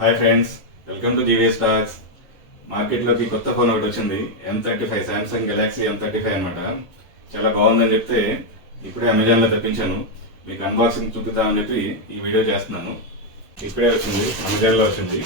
Hi friends, welcome to GV stocks. మార్కెట్లోకి కొత్త phone ఒకటి వచ్చింది, M35 సామ్సంగ్ గెలాక్సీ M35 అనమాట. చాలా బాగుందని చెప్తే ఇప్పుడే అమెజాన్లో తెప్పించాను. మీకు అన్బాక్సింగ్ చూపిద్దామని చెప్పి ఈ వీడియో చేస్తున్నాను. ఇప్పుడే వచ్చింది, అమెజాన్లో వచ్చింది.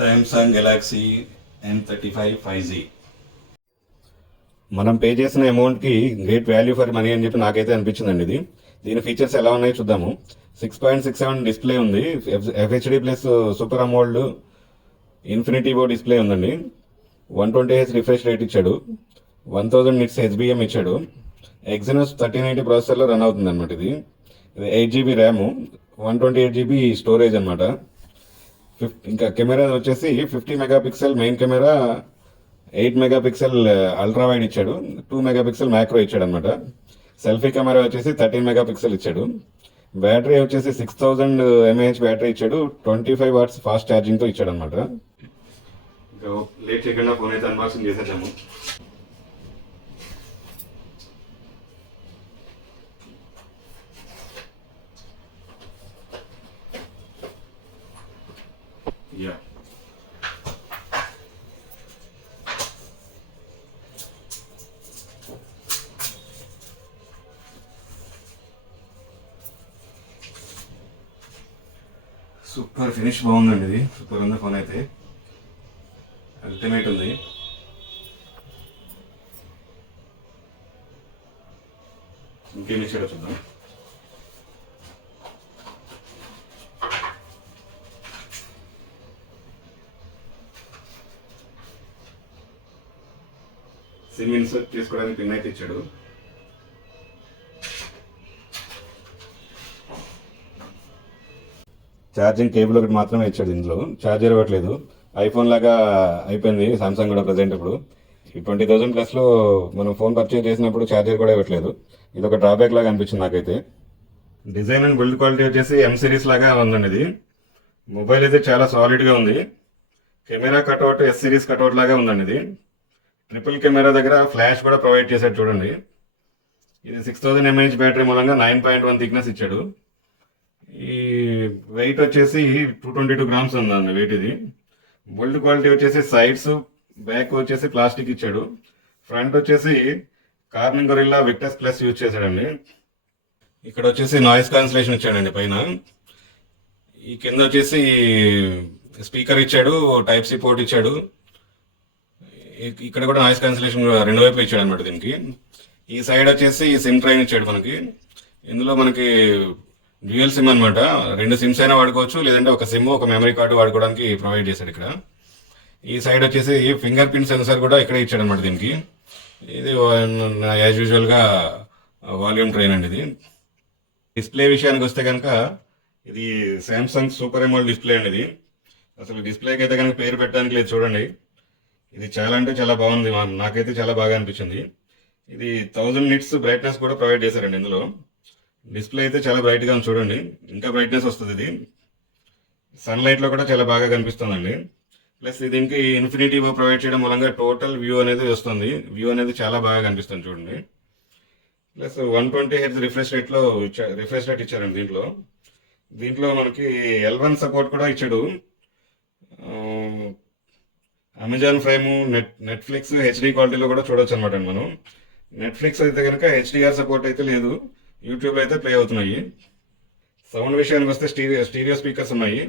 Samsung Galaxy M35 5G. మనం పే చేసిన అమౌంట్కి గ్రేట్ వాల్యూ ఫర్ మనీ అని చెప్పి నాకైతే అనిపించిందండి. దీని ఫీచర్స్ ఎలా ఉన్నాయో చూద్దాము. 6.67 డిస్ప్లే ఉంది, FHD plus super AMOLED infinity బో డిస్ప్లే ఉందండి. 120Hz రిఫ్రెష్ రేట్ ఇచ్చాడు, 1000 నిట్స్ HBM ఇచ్చాడు. Exynos 1390 ప్రాసెసర్లో రన్ అవుతుంది అనమాట. ఇది 8GB ర్యామ్, 128GB స్టోరేజ్ అనమాట. ఇంకా కెమెరా వచ్చేసి 50 megapixel main camera, 8 megapixel ultra wide ఇచ్చాడు, 2 మెగాపిక్సెల్ మ్యాక్రో ఇచ్చాడు అనమాట. సెల్ఫీ కెమెరా వచ్చేసి 13 మెగాపిక్సెల్ ఇచ్చాడు. బ్యాటరీ వచ్చేసి 6000 mAh బ్యాటరీ ఇచ్చాడు, 25 వాట్స్ ఫాస్ట్ ఛార్జింగ్తో ఇచ్చాడు అనమాట. ఇంకా లేట్ చేయకుండా ఫోన్ అయితే అన్బాక్సింగ్ చేసేద్దాము. యా సూపర్ ఫినిష్ బాగుందండి. ఇది సూపర్ ఉంది ఫోన్ అయితే, అల్టిమేట్ ఉంది. ఇంకేం ఇచ్చాడో చూద్దాం. సిమ్ ఇన్సర్ట్ చేసుకోవడానికి పిన్ అయితే ఇచ్చాడు. ఛార్జింగ్ కేబుల్ ఒకటి మాత్రమే ఇచ్చాడు. ఇందులో ఛార్జర్ ఇవ్వట్లేదు. ఐఫోన్ లాగా అయిపోయింది సామ్సంగ్ కూడా ప్రజెంట్. ఇప్పుడు ఈ 20,000 ప్లస్లో మనం ఫోన్ పర్చేజ్ చేసినప్పుడు ఛార్జర్ కూడా ఇవ్వట్లేదు. ఇది ఒక డ్రాబ్యాక్ లాగా అనిపించింది నాకైతే. డిజైన్ అండ్ బిల్డ్ క్వాలిటీ వచ్చేసి M సిరీస్ లాగా ఉందండి. ఇది మొబైల్ అయితే చాలా సాలిడ్గా ఉంది. Camera cutout S series cutout లాగా ఉందండి. ఇది ట్రిపుల్ కెమెరా దగ్గర ఫ్లాష్ కూడా ప్రొవైడ్ చేశాడు చూడండి. ఇది 6000 mAh బ్యాటరీ మూలంగా 9.1 థిక్నెస్ ఇచ్చాడు. ఈ వెయిట్ వచ్చేసి 222 గ్రామ్స్ ఉందండి వెయిట్. ఇది బిల్డ్ క్వాలిటీ వచ్చేసి సైడ్స్ బ్యాక్ వచ్చేసి ప్లాస్టిక్ ఇచ్చాడు. ఫ్రంట్ వచ్చేసి Corning Gorilla Victus plus use చేశాడండి. ఇక్కడ వచ్చేసి నాయిస్ క్యాన్సిలేషన్ ఇచ్చాడండి పైన. ఈ కింద వచ్చేసి స్పీకర్ ఇచ్చాడు, టైప్ సి పోర్ట్ ఇచ్చాడు. ఇక్కడ కూడా నాయిస్ క్యాన్సిలేషన్ రెండు వైపులు ఇచ్చాడు అనమాట దీనికి. ఈ సైడ్ వచ్చేసి సిమ్ ట్రైన్ ఇచ్చాడు మనకి. ఇందులో మనకి డ్యూయల్ సిమ్ అనమాట, 2 సిమ్స్ అయినా వాడుకోవచ్చు, లేదంటే ఒక సిమ్ ఒక మెమరీ కార్డు వాడుకోవడానికి ప్రొవైడ్ చేశాడు ఇక్కడ. ఈ సైడ్ వచ్చేసి ఫింగర్ ప్రింట్ సెన్సార్ కూడా ఇక్కడ ఇచ్చాడు అనమాట దీనికి. ఇది యాజ్ యూజువల్గా వాల్యూమ్ ట్రైన్ అండి. ఇది డిస్ప్లే విషయానికి వస్తే కనుక ఇది శాంసంగ్ సూపర్ ఎమోల్డ్ డిస్ప్లే అండి. ఇది అసలు డిస్ప్లేకి అయితే కనుక పేరు పెట్టడానికి లేదు చూడండి. ఇది చాలా అంటే చాలా బాగుంది, నాకైతే చాలా బాగా అనిపించింది. ఇది 1000 నిట్స్ బ్రైట్నెస్ కూడా ప్రొవైడ్ చేశారండి ఇందులో. డిస్ప్లే అయితే చాలా బ్రైట్గా ఉంది చూడండి, ఇంకా బ్రైట్నెస్ వస్తుంది. ఇది సన్లైట్లో కూడా చాలా బాగా కనిపిస్తుందండి. ప్లస్ దీనికి ఇన్ఫినిటీ ప్రొవైడ్ చేయడం మూలంగా టోటల్ వ్యూ అనేది వస్తుంది. వ్యూ అనేది చాలా బాగా కనిపిస్తుంది చూడండి. ప్లస్ 120Hz రిఫ్రెష్ రేట్ ఇచ్చారండి దీంట్లో మనకి L1 సపోర్ట్ కూడా ఇచ్చాడు. అమెజాన్ ప్రైమ్, నెట్ఫ్లిక్స్ హెచ్డి క్వాలిటీలో కూడా చూడొచ్చు అనమాట. మనం నెట్ఫ్లిక్స్ అయితే కనుక HDR సపోర్ట్ అయితే లేదు, యూట్యూబ్లో అయితే ప్లే అవుతున్నాయి. సౌండ్ విషయానికి వస్తే స్టీరియో స్పీకర్స్ ఉన్నాయి,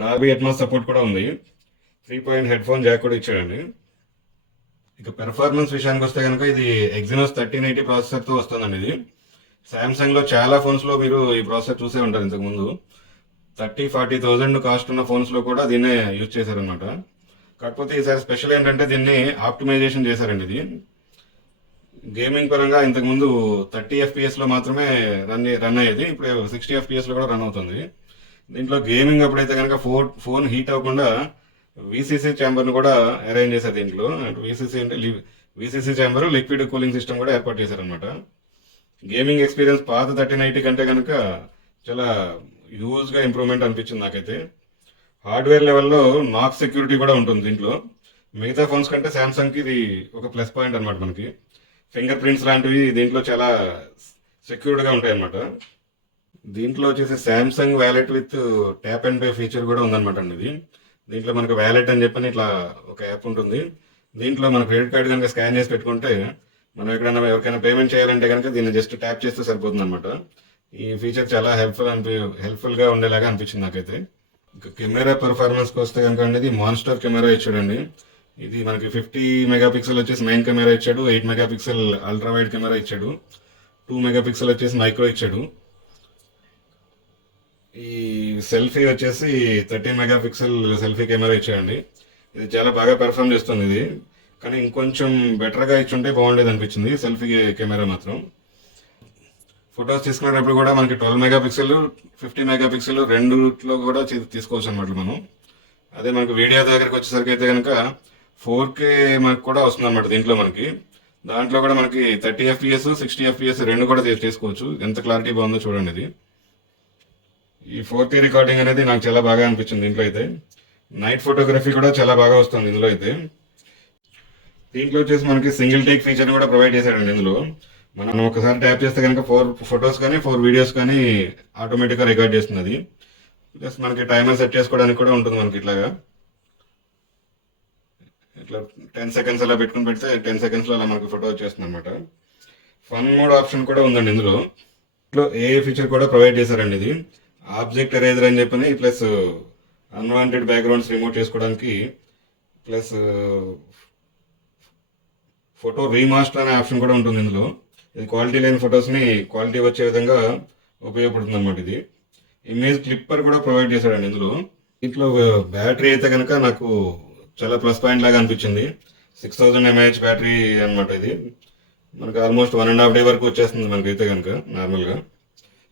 డాల్బీ అట్మాస్ సపోర్ట్ కూడా ఉంది, 3 హెడ్ ఫోన్ జాక్ కూడా ఇచ్చాడండి. ఇక పెర్ఫార్మెన్స్ విషయానికి వస్తే కనుక ఇది Exynos 1380 ప్రాసెసర్తో వస్తుందండి. ఇది శాంసంగ్లో చాలా ఫోన్స్లో మీరు ఈ ప్రాసెసర్ చూసే ఉంటారు ఇంతకుముందు. 30,000-40,000 కాస్ట్ ఉన్న ఫోన్స్లో కూడా దీన్నే యూజ్ చేశారనమాట. కాకపోతే ఈసారి స్పెషల్ ఏంటంటే దీన్ని ఆప్టిమైజేషన్ చేశారండి. ఇది గేమింగ్ పరంగా ఇంతకుముందు 30 FPS లో మాత్రమే రన్ అయ్యేది, ఇప్పుడు 60 FPS లో కూడా రన్ అవుతుంది. దీంట్లో గేమింగ్ అప్పుడైతే కనుక ఫోన్ హీట్ అవ్వకుండా VCC ఛాంబర్ను కూడా అరేంజ్ చేశారు దీంట్లో. వీసీసీ అంటే VCC chamber, liquid cooling system కూడా ఏర్పాటు చేశారనమాట. గేమింగ్ ఎక్స్పీరియన్స్ పాత 1390 కంటే కనుక చాలా యూజ్గా ఇంప్రూవ్మెంట్ అనిపించింది నాకైతే. హార్డ్వేర్ లెవెల్లో నాక్ సెక్యూరిటీ కూడా ఉంటుంది దీంట్లో. మిగతా ఫోన్స్ కంటే శాంసంగ్కి ఇది ఒక ప్లస్ పాయింట్ అనమాట. మనకి ఫింగర్ ప్రింట్స్ లాంటివి దీంట్లో చాలా సెక్యూర్డ్గా ఉంటాయి అనమాట. దీంట్లో వచ్చేసి Samsung wallet with tap and pay feature కూడా ఉందన్నమాట అండి. ఇది దీంట్లో మనకు వ్యాలెట్ అని చెప్పని ఇట్లా ఒక యాప్ ఉంటుంది. దీంట్లో మన క్రెడిట్ కార్డు కనుక స్కాన్ చేసి పెట్టుకుంటే మనం ఎక్కడైనా ఎవరికైనా పేమెంట్ చేయాలంటే కనుక దీన్ని జస్ట్ ట్యాప్ చేస్తే సరిపోతుంది అనమాట. ఈ ఫీచర్ చాలా హెల్ప్ఫుల్గా ఉండేలాగా అనిపించింది నాకైతే. ఇంకా కెమెరా పెర్ఫార్మెన్స్కి వస్తే కనుక అనేది మాన్స్టర్ కెమెరా ఇచ్చాడండి. ఇది మనకి 50 మెగాపిక్సెల్ వచ్చేసి మెయిన్ కెమెరా ఇచ్చాడు, 8 మెగాపిక్సెల్ అల్ట్రా వైడ్ కెమెరా ఇచ్చాడు, 2 మెగాపిక్సెల్ వచ్చేసి మైక్రో ఇచ్చాడు. ఈ సెల్ఫీ వచ్చేసి 13 మెగాపిక్సెల్ సెల్ఫీ కెమెరా ఇచ్చాడండి. ఇది చాలా బాగా పెర్ఫామ్ చేస్తుంది ఇది, కానీ ఇంకొంచెం బెటర్గా ఇచ్చుంటే బాగుండేది అనిపించింది సెల్ఫీ కెమెరా మాత్రం. ఫొటోస్ తీసుకునేటప్పుడు కూడా మనకి 12 మెగాపిక్సెల్ 50 మెగాపిక్సెల్ రెండులో కూడా తీసుకోవచ్చు అనమాట మనం. అదే మనకి వీడియో దగ్గరికి వచ్చేసరికి అయితే కనుక 4K మనకు కూడా వస్తుంది అనమాట దీంట్లో మనకి. దాంట్లో కూడా మనకి 30 FPS 60 FPS రెండు కూడా తీసుకోవచ్చు. ఎంత క్లారిటీ బాగుందో చూడండి. ఇది ఈ 4K రికార్డింగ్ అనేది నాకు చాలా బాగా అనిపించింది దీంట్లో అయితే. నైట్ ఫోటోగ్రఫీ కూడా చాలా బాగా వస్తుంది ఇందులో అయితే. దీంట్లో వచ్చేసి మనకి సింగిల్ టేక్ ఫీచర్ కూడా ప్రొవైడ్ చేశాడండి ఇందులో. మనం ఒకసారి ట్యాప్ చేస్తే కనుక 4 ఫొటోస్ కానీ 4 వీడియోస్ కానీ ఆటోమేటిక్గా రికార్డ్ చేస్తుంది అది. ప్లస్ మనకి టైమర్ సెట్ చేసుకోవడానికి కూడా ఉంటుంది మనకి ఇట్లాగా. ఇట్లా 10 సెకండ్స్ అలా పెట్టుకుని పెడితే 10 సెకండ్స్లో అలా మనకి ఫోటో వచ్చేస్తుంది అనమాట. ఫన్ మోడ్ ఆప్షన్ కూడా ఉందండి ఇందులో. ఇంట్లో ఏ ఫీచర్ కూడా ప్రొవైడ్ చేశారండి. ఇది ఆబ్జెక్ట్ ఎరేజర్ అని చెప్పని, ప్లస్ అన్వాంటెడ్ బ్యాక్గ్రౌండ్స్ రిమూవ్ చేసుకోవడానికి, ప్లస్ ఫోటో రీమాస్టర్ అనే ఆప్షన్ కూడా ఉంటుంది ఇందులో. ఇది క్వాలిటీ లేని ఫొటోస్ని క్వాలిటీ వచ్చే విధంగా ఉపయోగపడుతుంది అనమాట. ఇది ఇమేజ్ క్లిప్పర్ కూడా ప్రొవైడ్ చేశాడండి ఇందులో. ఇంట్లో బ్యాటరీ అయితే కనుక నాకు చాలా ప్లస్ పాయింట్ లాగా అనిపించింది. 6000 mAh బ్యాటరీ అనమాట. ఇది మనకు ఆల్మోస్ట్ 1.5 డే వరకు వచ్చేస్తుంది మనకైతే కనుక నార్మల్గా.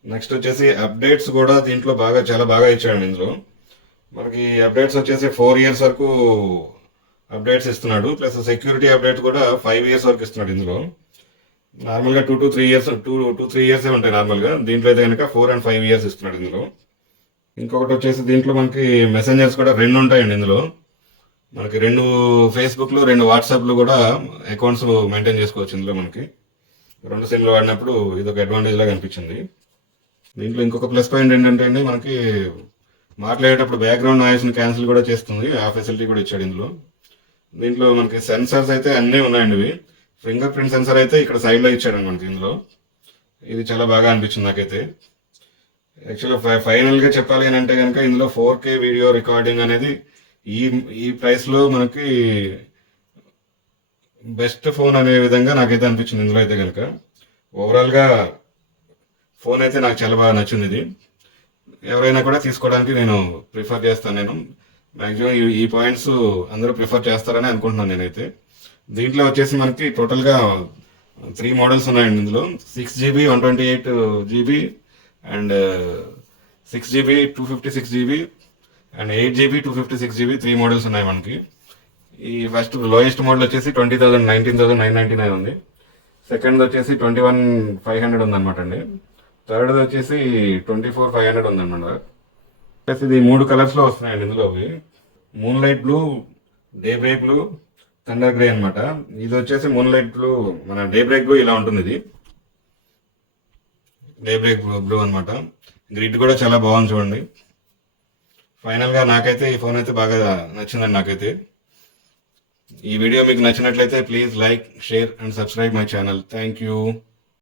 నెక్స్ట్ వచ్చేసి అప్డేట్స్ కూడా దీంట్లో చాలా బాగా ఇచ్చాడు ఇందులో. మనకి అప్డేట్స్ వచ్చేసి 4 years వరకు అప్డేట్స్ ఇస్తున్నాడు. ప్లస్ సెక్యూరిటీ అప్డేట్స్ కూడా 5 years వరకు ఇస్తున్నాడు ఇందులో. నార్మల్గా 2 to 3 years 2-3 years ఉంటాయి నార్మల్గా. దీంట్లో అయితే కనుక 4 and 5 years ఇస్తున్నాడు ఇందులో. ఇంకొకటి వచ్చేసి దీంట్లో మనకి మెసెంజర్స్ కూడా 2 ఉంటాయండి ఇందులో. మనకి 2 ఫేస్బుక్లు 2 వాట్సాప్లు కూడా అకౌంట్స్ మెయింటైన్ చేసుకోవచ్చు ఇందులో. మనకి 2 సిమ్లు వాడినప్పుడు ఇది ఒక అడ్వాంటేజ్ లాగా అనిపించింది. దీంట్లో ఇంకొక ప్లస్ పాయింట్ ఏంటంటే అండి, మనకి మాట్లాడేటప్పుడు బ్యాక్గ్రౌండ్ నాయిస్ని క్యాన్సిల్ కూడా చేస్తుంది. ఆ ఫెసిలిటీ కూడా ఇచ్చాడు ఇందులో. దీంట్లో మనకి సెన్సర్స్ అయితే అన్నీ ఉన్నాయండి. ఇవి ఫింగర్ ప్రింట్ సెన్సర్ అయితే ఇక్కడ సైడ్లో ఇచ్చాడండి మనకి ఇందులో. ఇది చాలా బాగా అనిపించింది నాకైతే. యాక్చువల్గా ఫైనల్గా చెప్పాలి అని అంటే కనుక ఇందులో 4K వీడియో రికార్డింగ్ అనేది ఈ ప్రైస్లో మనకి బెస్ట్ ఫోన్ అనే విధంగా నాకైతే అనిపించింది ఇందులో అయితే కనుక. ఓవరాల్గా ఫోన్ అయితే నాకు చాలా బాగా నచ్చింది. ఇది ఎవరైనా కూడా తీసుకోవడానికి నేను ప్రిఫర్ చేస్తాను. నేను మ్యాక్సిమం ఈ పాయింట్స్ అందరూ ప్రిఫర్ చేస్తారని అనుకుంటున్నాను నేనైతే. దీంట్లో వచ్చేసి మనకి టోటల్గా 3 మోడల్స్ ఉన్నాయండి ఇందులో. 6GB 128GB and 6GB 256GB and 8GB 256GB 3 models ఉన్నాయి మనకి. ఈ ఫస్ట్ లోయెస్ట్ మోడల్ వచ్చేసి 19,999 ఉంది. సెకండ్ వచ్చేసి 21,500 ఉందన్నమాట అండి. థర్డ్ వచ్చేసి 24,500 ఉందన్నమాట. ప్లస్ ఇది 3 కలర్స్లో వస్తున్నాయండి ఇందులో. Moon light blue, day break blue, thunder grey అనమాట. ఇది వచ్చేసి మూన్ లైట్ బ్లూ, మన డే బ్రేక్ బ్లూ ఇలా ఉంటుంది. ఇది డే బ్రేక్ బ్లూ అనమాట. గ్రిడ్ కూడా చాలా బాగుంది చూడండి. ఫైనల్గా నాకైతే ఈ ఫోన్ అయితే బాగా నచ్చిందండి నాకైతే. ఈ వీడియో మీకు నచ్చినట్లయితే please like, share and subscribe my channel. Thank you.